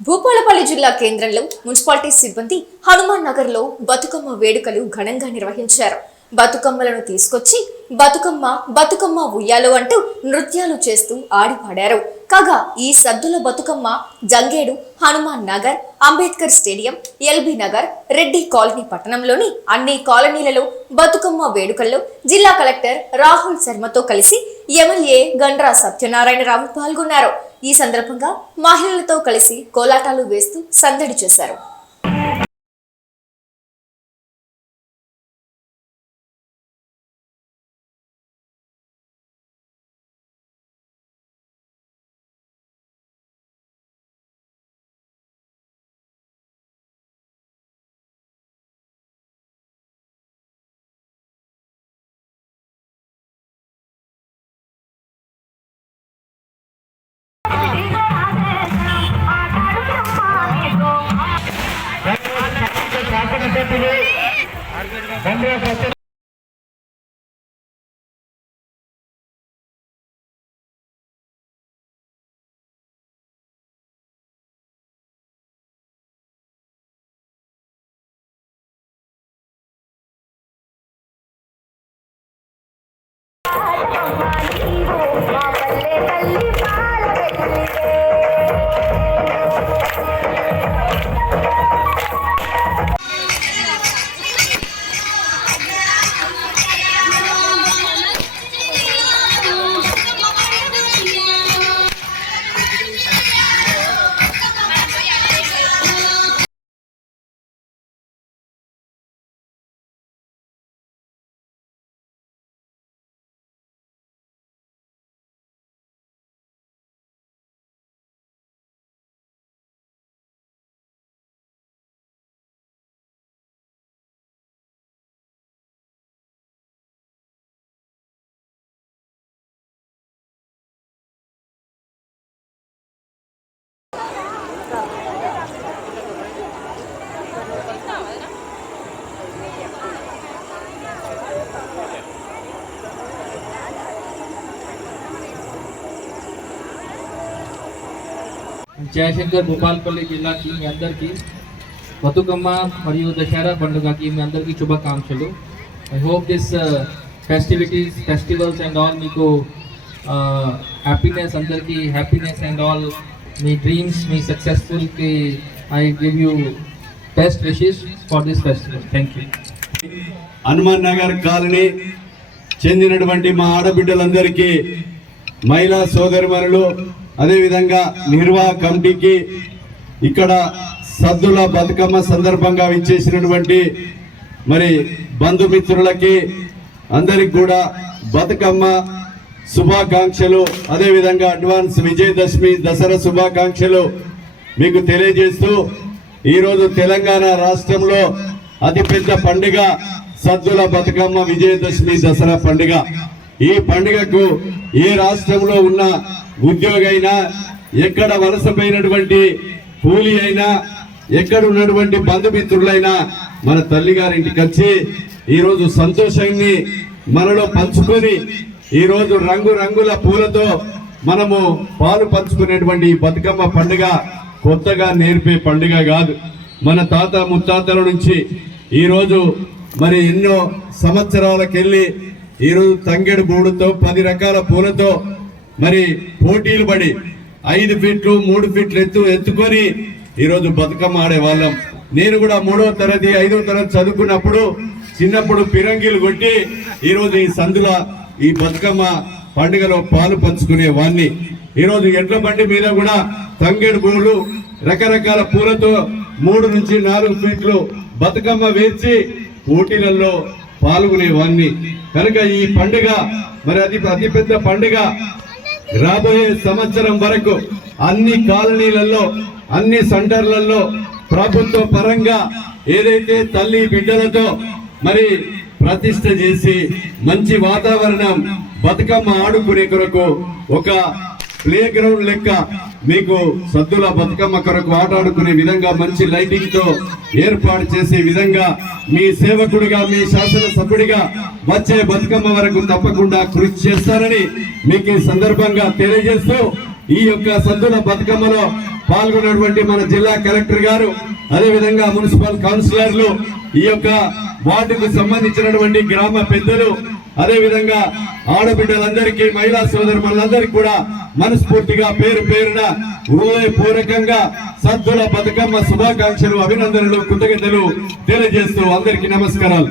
భూపాలపల్లి జిల్లా కేంద్రంలో మున్సిపాలిటీ సిబ్బంది హనుమాన్ నగర్ లో బతుకమ్మ వేడుకలు ఘనంగా నిర్వహించారు. బతుకమ్మలను తీసుకొచ్చి బతుకమ్మ బతుకమ్మ ఉయ్యాలో అంటూ నృత్యాలు చేస్తూ ఆడిపాడారు. కాగా ఈ Saddula Bathukamma Jangedu, Hanuman Nagar, Ambedkar stadium, LB Nagar, Reddy colony పట్టణంలోని అన్ని కాలనీలలో బతుకమ్మ వేడుకల్లో జిల్లా కలెక్టర్ రాహుల్ శర్మతో కలిసి ఎమ్మెల్యే గండ్రా సత్యనారాయణరావు పాల్గొన్నారు. ఈ సందర్భంగా మహిళలతో కలిసి కోలాటాలు వేస్తూ సందడి చేశారు. జయశంకర్ భూపాలపల్లి జిల్లాకి మీ అందరికీ బతుకమ్మ మరియు దసరా పండుగకి మీ అందరికీ శుభాకాంక్షలు. I hope this festivals and all మీకు హ్యాపీనెస్, అందరికీ హ్యాపీనెస్ అండ్ ఆల్ మీ డ్రీమ్స్ మీ సక్సెస్ఫుల్కి I give you best wishes for this festival. Thank you. Hanuman Nagar colony చెందినటువంటి మా ఆడబిడ్డలందరికీ, మహిళా సోదరిమణులు, అదేవిధంగా నిర్వాహ కమిటీకి, ఇక్కడ సద్దుల బతుకమ్మ సందర్భంగా విచ్చేసినటువంటి మరి బంధుమిత్రులకి అందరికి కూడా బతుకమ్మ శుభాకాంక్షలు, అదేవిధంగా అడ్వాన్స్ విజయదశమి దసరా శుభాకాంక్షలు మీకు తెలియజేస్తూ, ఈరోజు తెలంగాణ రాష్ట్రంలో అతిపెద్ద పండుగ సద్దుల బతుకమ్మ విజయదశమి దసరా పండుగ. ఈ పండుగకు ఏ రాష్ట్రంలో ఉన్న ఉద్యోగి అయినా, ఎక్కడ వలసపోయినటువంటి కూలీ అయినా, ఎక్కడ ఉన్నటువంటి బంధుమిత్రులైనా మన తల్లిగారింటికి వచ్చి ఈరోజు సంతోషాన్ని మనలో పంచుకొని, ఈరోజు రంగురంగుల పూలతో మనము పాలు పంచుకునేటువంటి బతుకమ్మ పండుగ కొత్తగా నేర్పే పండుగ కాదు. మన తాత ముత్తాతల నుంచి ఈరోజు మరి ఎన్నో సంవత్సరాలకెళ్ళి ఈరోజు తంగెడు గూడుతో 10 రకాల పూలతో మరి పోటీలు పడి 5 ఫీట్లు 3 ఫీట్లు ఎత్తుకొని ఈరోజు బతుకమ్మ ఆడేవాళ్ళం. నేను కూడా 3వ తరగతి 5వ తరగతి చదువుకున్నప్పుడు చిన్నప్పుడు పిరంగిలు కొట్టి ఈరోజు ఈ సందుల ఈ బతుకమ్మ పండుగలో పాలు పంచుకునే వాణ్ణి. ఈరోజు ఎడ్ల బండి మీద కూడా తంగెడు పూలు రకరకాల పూలతో 3 నుంచి 4 ఫీట్లు బతుకమ్మ వేసి పోటీలలో పాల్గొనేవాణ్ణి. కనుక ఈ పండుగ మరి అతిపెద్ద పండుగ. రాబోయే సంవత్సరం వరకు అన్ని కాలనీలలో, అన్ని సెంటర్లలో ప్రభుత్వ పరంగా ఏదైతే తల్లి బిడ్డలతో మరి ప్రతిష్ట చేసి మంచి వాతావరణం బతుకమ్మ ఆడుకునే కొరకు ఒక ప్లే గ్రౌండ్ లెక్క మీకు సద్దుల బతుకమ్మ కొరకు ఆట ఆడుకునే విధంగా మంచి లైటింగ్ తో ఏర్పాటు చేసే విధంగా మీ సేవకుడిగా, మీ శాసనసభ్యుడిగా వచ్చే బతుకమ్మ వరకు తప్పకుండా కృషి చేస్తారని మీకు ఈ సందర్భంగా తెలియజేస్తూ, ఈ యొక్క సద్దుల బతుకమ్మలో పాల్గొన్నటువంటి మన జిల్లా కలెక్టర్ గారు, అదే విధంగా మున్సిపల్ కౌన్సిలర్లు, ఈ యొక్క వార్డుకు సంబంధించినటువంటి గ్రామ పెద్దలు, అదే విధంగా ఆడబిడ్డలందరికీ, మహిళా సోదరులందరికీ కూడా మనస్ఫూర్తిగా పేరు పేరున హృదయపూర్వకంగా సద్దుల బతుకమ్మ శుభాకాంక్షలు, అభినందనలు, కృతజ్ఞతలు తెలియజేస్తూ అందరికీ నమస్కారాలు.